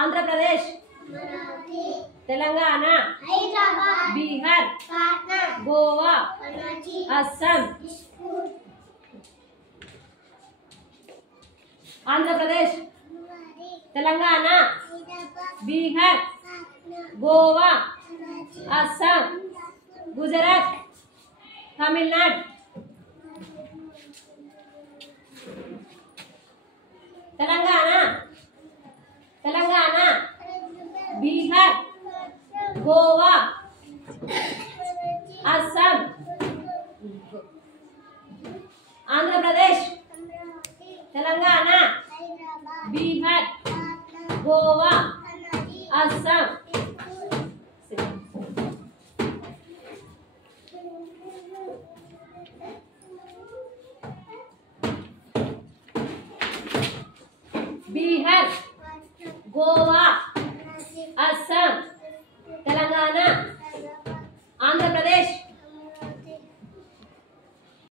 Andhra Pradesh, Telangana, Bihar, Goa, Assam. Andhra Pradesh, Telangana, Bihar, Goa, Assam, Gujarat, Tamil Nadu. Telangana, Telangana, Bihar, Goa, Assam. Andhra Pradesh, Telangana, Bihar, Goa, Assam. Bihar, Goa,